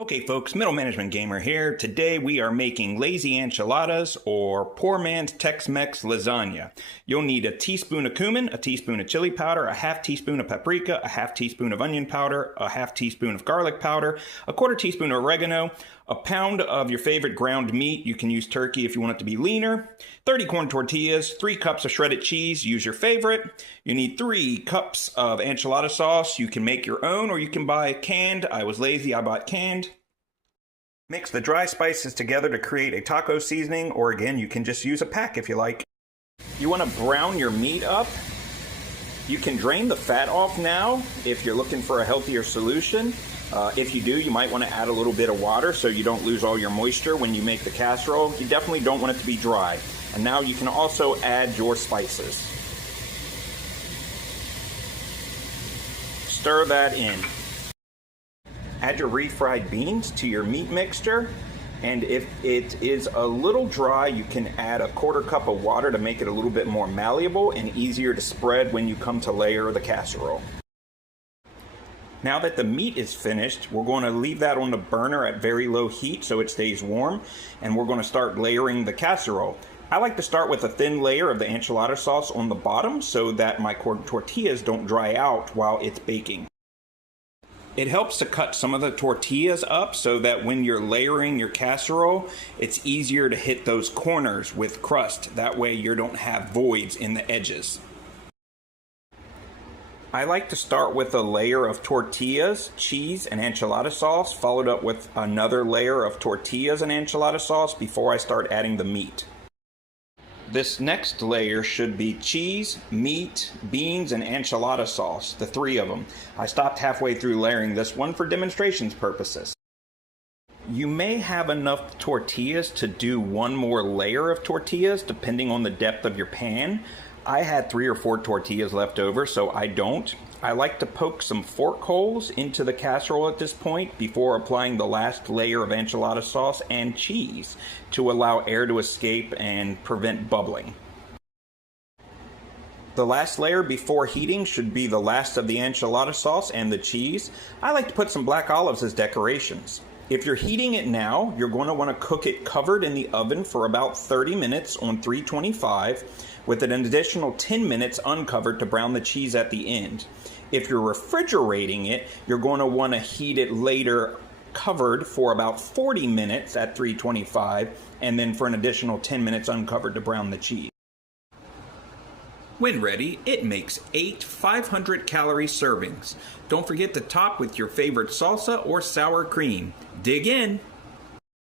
Okay folks, Middle Management Gamer here. Today we are making lazy enchiladas or poor man's Tex-Mex lasagna. You'll need a teaspoon of cumin, a teaspoon of chili powder, a half teaspoon of paprika, a half teaspoon of onion powder, a half teaspoon of garlic powder, a quarter teaspoon of oregano, a pound of your favorite ground meat. You can use turkey if you want it to be leaner, 30 corn tortillas, 3 cups of shredded cheese, use your favorite. You need 3 cups of enchilada sauce. You can make your own or you can buy canned. I was lazy, I bought canned. Mix the dry spices together to create a taco seasoning, or again, you can just use a pack if you like. You want to brown your meat up. You can drain the fat off now if you're looking for a healthier solution. If you do, you might want to add a little bit of water so you don't lose all your moisture when you make the casserole. You definitely don't want it to be dry. And now you can also add your spices. Stir that in. Add your refried beans to your meat mixture, and if it is a little dry, you can add a quarter cup of water to make it a little bit more malleable and easier to spread when you come to layer the casserole. Now that the meat is finished, we're going to leave that on the burner at very low heat so it stays warm, and we're going to start layering the casserole. I like to start with a thin layer of the enchilada sauce on the bottom so that my tortillas don't dry out while it's baking. It helps to cut some of the tortillas up so that when you're layering your casserole, it's easier to hit those corners with crust. That way you don't have voids in the edges. I like to start with a layer of tortillas, cheese, and enchilada sauce, followed up with another layer of tortillas and enchilada sauce before I start adding the meat. This next layer should be cheese, meat, beans, and enchilada sauce, the 3 of them. I stopped halfway through layering this one for demonstrations purposes. You may have enough tortillas to do one more layer of tortillas depending on the depth of your pan. I had 3 or 4 tortillas left over, so I don't. I like to poke some fork holes into the casserole at this point before applying the last layer of enchilada sauce and cheese to allow air to escape and prevent bubbling. The last layer before heating should be the last of the enchilada sauce and the cheese. I like to put some black olives as decorations. If you're heating it now, you're going to want to cook it covered in the oven for about 30 minutes on 325 with an additional 10 minutes uncovered to brown the cheese at the end. If you're refrigerating it, you're going to want to heat it later covered for about 40 minutes at 325 and then for an additional 10 minutes uncovered to brown the cheese. When ready, it makes 8 500-calorie servings. Don't forget to top with your favorite salsa or sour cream. Dig in!